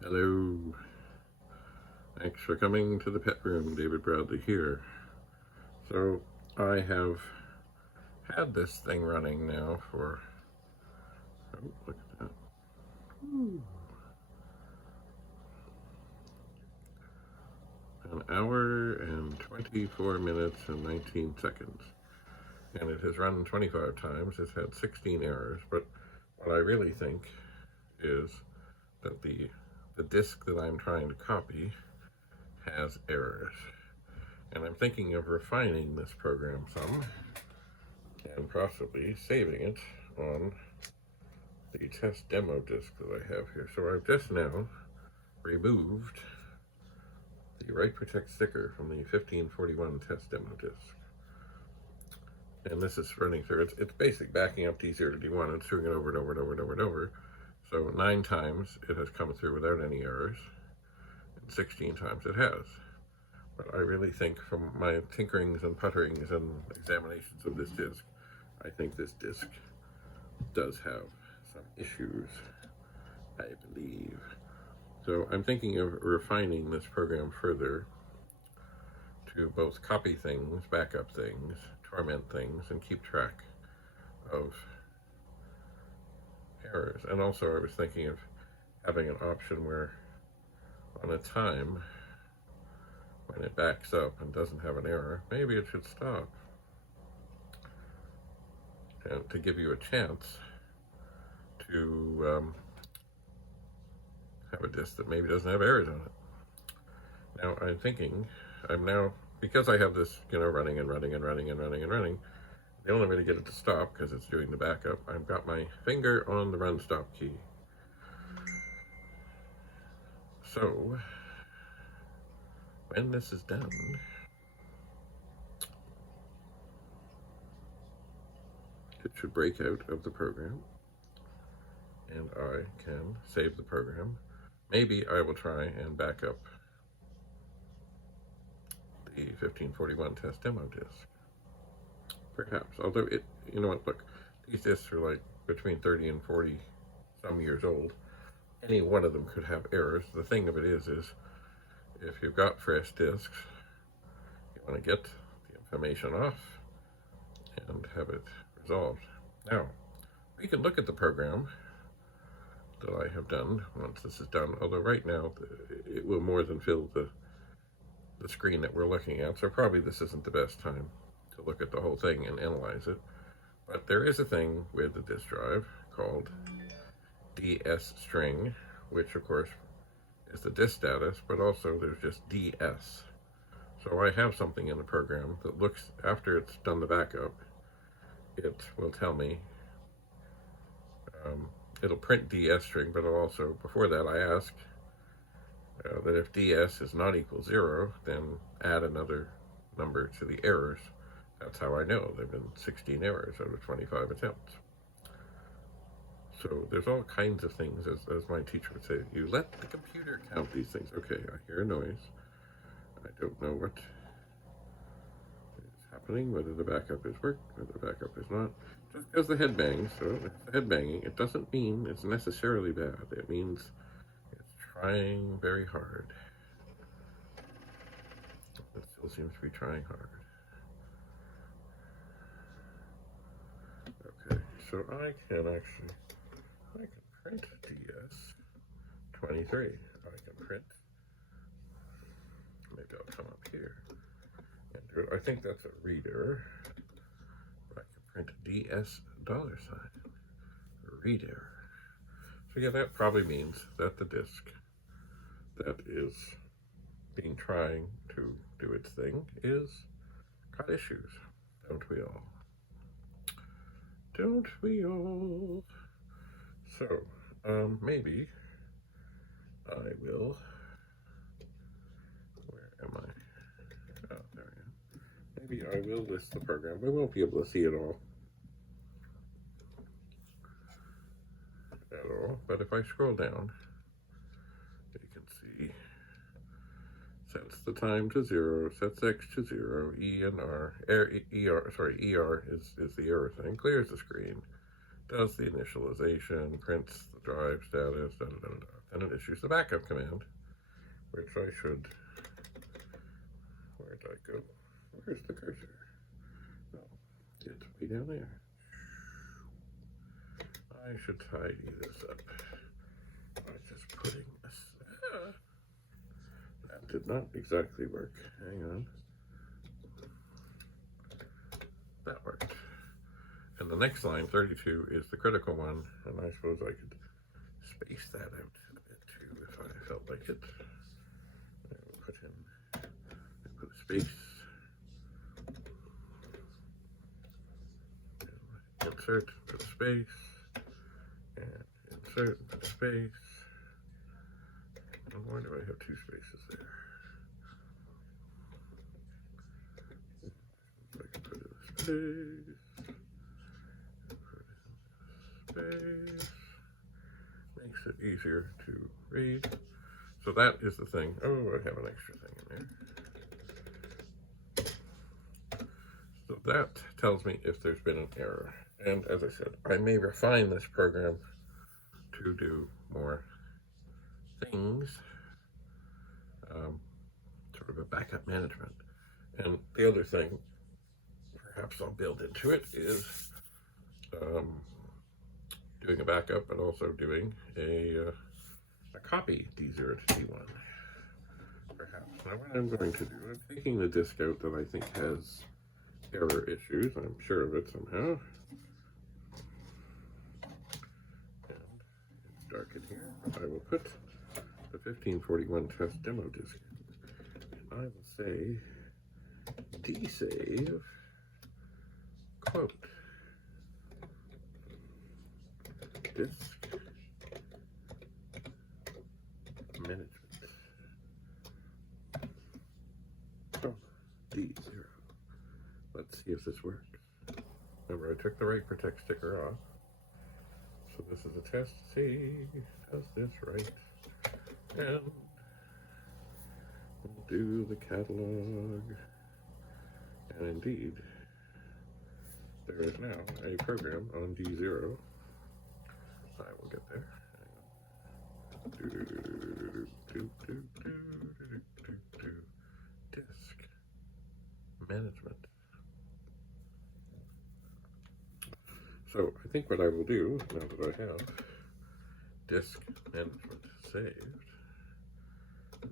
Hello. Thanks for coming to the pet room. David Bradley here. So I have had this thing running now for, oh, look at that. Ooh. An hour and 24 minutes and 19 seconds. And it has run 25 times. It's had 16 errors. But what I really think is that the disk that I'm trying to copy has errors. And I'm thinking of refining this program some and possibly saving it on the test demo disk that I have here. So I've just now removed the Write Protect sticker from the 1541 test demo disk. And this is running through, it's basic backing up D0 to D1. It's doing it over and over and over and over and over. So 9 times it has come through without any errors, and 16 times it has. But I really think from my tinkerings and putterings and examinations of this disk, I think this disk does have some issues, I believe. So I'm thinking of refining this program further to both copy things, backup things, torment things, and keep track of errors. And also I was thinking of having an option where on a time when it backs up and doesn't have an error, maybe it should stop. And to give you a chance to have a disk that maybe doesn't have errors on it. Now I'm thinking, because I have this, running and running and running and running and running, the only way to get it to stop, because it's doing the backup, I've got my finger on the run stop key. So when this is done, it should break out of the program and I can save the program. Maybe I will try and back up the 1541 test demo disk. Perhaps, although you know what, look, these disks are like between 30 and 40 some years old. Any one of them could have errors. The thing of it is if you've got fresh disks, you want to get the information off and have it resolved. Now, we can look at the program that I have done once this is done, although right now it will more than fill the screen that we're looking at, so probably this isn't the best time to look at the whole thing and analyze it. But there is a thing with the disk drive called DS string, which of course is the disk status, but also there's just DS. So I have something in the program that looks, after it's done the backup, it will tell me, it'll print DS string, but it'll also, before that I ask that if DS is not equal 0, then add another number to the errors. That's how I know. There have been 16 errors out of 25 attempts. So there's all kinds of things, as my teacher would say, you let the computer count these things. Okay, I hear a noise. I don't know what is happening, whether the backup is working, whether the backup is not. Just because the head bangs, so if the head banging, it doesn't mean it's necessarily bad. It means it's trying very hard. It still seems to be trying hard. Okay, so I can print DS 23. I can print, maybe I'll come up here and do it. I think that's a reader. I can print DS $, reader. So yeah, that probably means that the disk that is trying to do its thing is got issues. Don't we all? Don't we all? So, maybe I will, where am I? Oh, there I am. Maybe I will list the program. We won't be able to see it all. But if I scroll down, you can see sets the time to 0, sets X to 0, E and R, ER is the error thing, clears the screen, does the initialization, prints the drive status, da, da, da, da. Then it issues the backup command, which I should, where did I go? Where's the cursor? Oh, it's way down there. I should tidy this up by just putting this, that did not exactly work. Hang on. That worked. And the next line, 32, is the critical one, and I suppose I could space that out a bit too if I felt like it. I will put a space, insert, put a space, and insert, put a space. And why do I have two spaces there? I can put in a space. Space makes it easier to read. So that is the thing. Oh, I have an extra thing in there. So that tells me if there's been an error. And as I said, I may refine this program to do more things, sort of a backup management. And the other thing, perhaps I'll build into it, is doing a backup, but also doing a copy D0 to D1. Perhaps. Now what I'm going to do, I'm taking the disk out that I think has error issues. I'm sure of it somehow. And it's dark in here. I will put the 1541 test demo disk in. And I will say dsave quote disk management from D0. Let's see if this works. Remember, I took the right protect sticker off. So this is a test. See, does this right? And we'll do the catalog. And indeed, there is now a program on D0. I will get there. Disk management. So I think what I will do, now that I have disk management saved,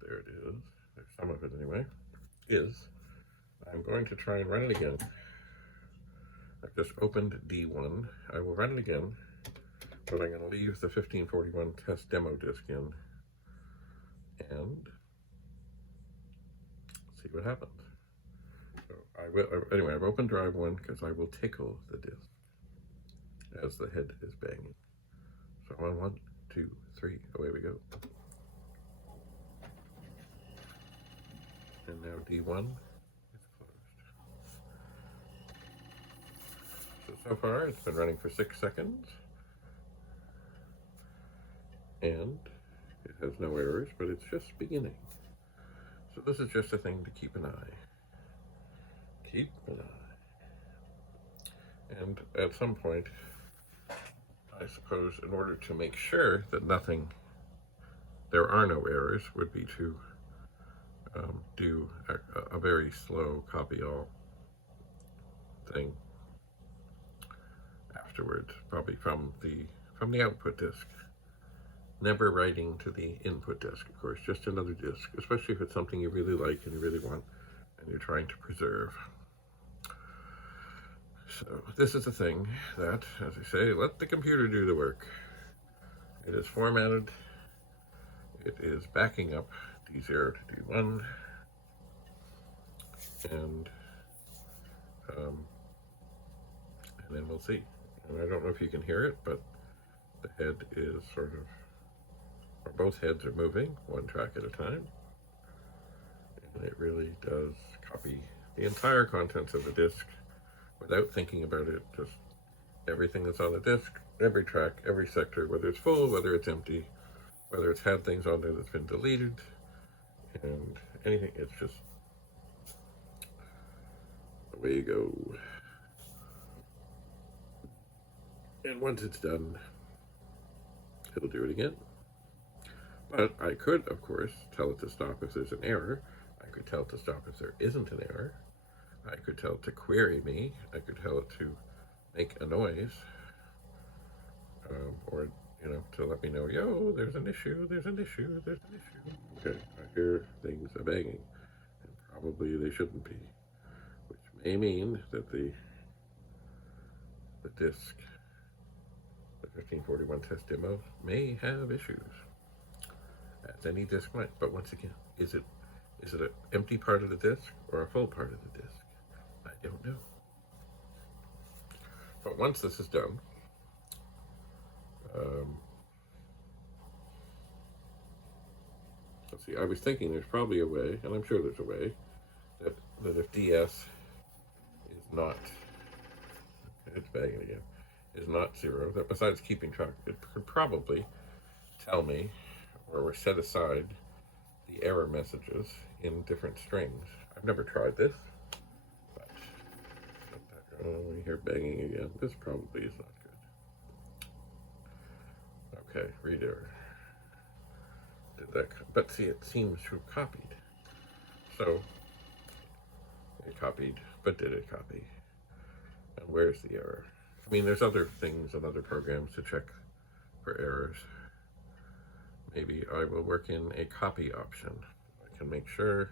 there it is, there's some of it anyway, is I'm going to try and run it again. I've just opened D1. I will run it again, but I'm going to leave the 1541 test demo disk in and see what happens. So I will, anyway, I've opened drive 1 because I will tickle the disk as the head is banging. So on 1, 2, 3, away we go. And now D1 is closed. So far it's been running for 6 seconds. And it has no errors, but it's just beginning. So this is just a thing to keep an eye. Keep an eye. And at some point, I suppose, in order to make sure that there are no errors, would be to do a very slow copy all thing afterwards, probably from the output disk. Never writing to the input disk, of course, just another disk, especially if it's something you really like and you really want and you're trying to preserve. So this is a thing that, as I say, let the computer do the work. It is formatted. It is backing up D0 to D1. And then we'll see. And I don't know if you can hear it, but the head is sort of, or both heads are moving, one track at a time. And it really does copy the entire contents of the disk without thinking about it, just everything that's on the disk, every track, every sector, whether it's full, whether it's empty, whether it's had things on there that's been deleted, and anything, it's just, away you go. And once it's done, he'll do it again. But I could, of course, tell it to stop if there's an error. I could tell it to stop if there isn't an error. I could tell it to query me. I could tell it to make a noise. Or, to let me know, yo, there's an issue, there's an issue, there's an issue. Okay, I hear things are banging, and probably they shouldn't be, which may mean that the disk, the 1541 test demo, may have issues, as any disk might. But once again, is it an empty part of the disk or a full part of the disk? I don't know. But once this is done, let's see, I was thinking there's probably a way, and I'm sure there's a way, that if DS is not, it's banging again, is not 0, that besides keeping track, it could probably tell me or set aside the error messages in different strings. I've never tried this, but we hear banging again. This probably is not good. Okay, read error. Did that? But see, it seems to have copied. So it copied, but did it copy? And where's the error? I mean, there's other things and other programs to check for errors. Maybe I will work in a copy option. I can make sure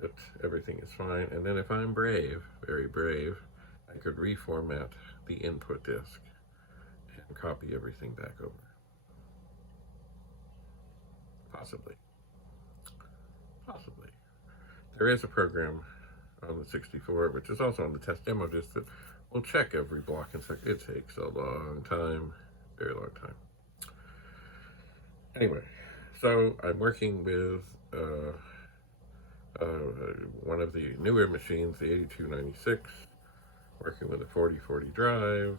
that everything is fine. And then if I'm brave, very brave, I could reformat the input disk and copy everything back over. Possibly. Possibly. There is a program on the 64, which is also on the test demo disk, that will check every block and second. It takes a long time, very long time. Anyway, so I'm working with one of the newer machines, the 8296, working with a 4040 drive,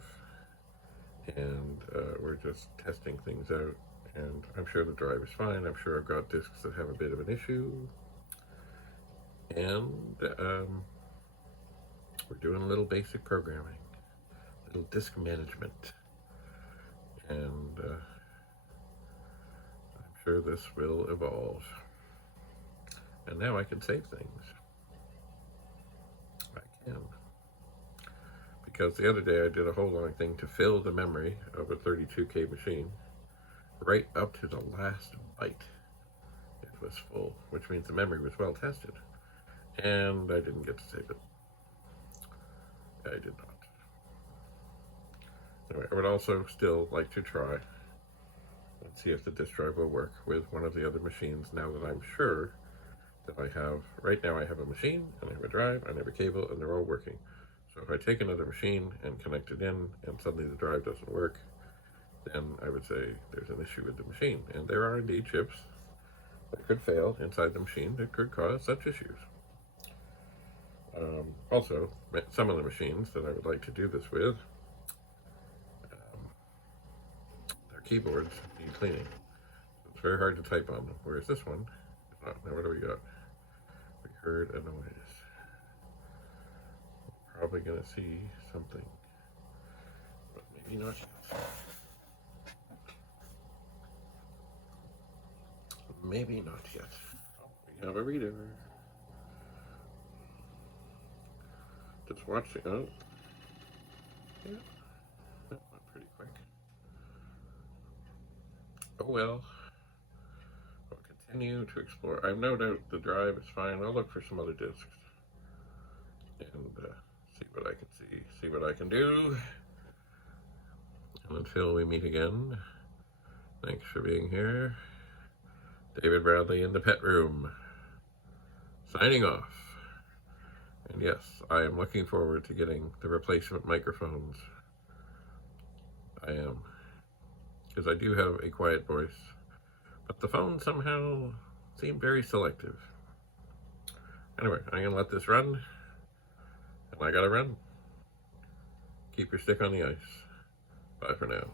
and we're just testing things out, and I'm sure the drive is fine. I'm sure I've got disks that have a bit of an issue, and we're doing a little basic programming, a little disk management, and I'm sure this will evolve. And now I can save things. I can. Because the other day I did a whole long thing to fill the memory of a 32K machine right up to the last byte. It was full, which means the memory was well tested. And I didn't get to save it. I did not. Anyway, I would also still like to try and see if the disk drive will work with one of the other machines, now that I'm sure that I have, right now I have a machine, and I have a drive, and I have a cable, and they're all working. So if I take another machine and connect it in, and suddenly the drive doesn't work, then I would say there's an issue with the machine. And there are indeed chips that could fail inside the machine that could cause such issues. Also, some of the machines that I would like to do this with, their keyboards need cleaning. It's very hard to type on them, whereas this one, now what do we got? We heard a noise. We're probably going to see something, but maybe not yet. Maybe not yet. Oh, we have a reader. Just watch it. Oh, yeah, that went pretty quick. Oh well. I'll continue to explore. I've no doubt the drive is fine. I'll look for some other discs and see what I can see what I can do. And until we meet again, thanks for being here. David Bradley in the pet room, signing off. And yes, I am looking forward to getting the replacement microphones. I am. Because I do have a quiet voice, but the phone somehow seemed very selective. Anyway, I'm going to let this run, and I gotta run. Keep your stick on the ice. Bye for now.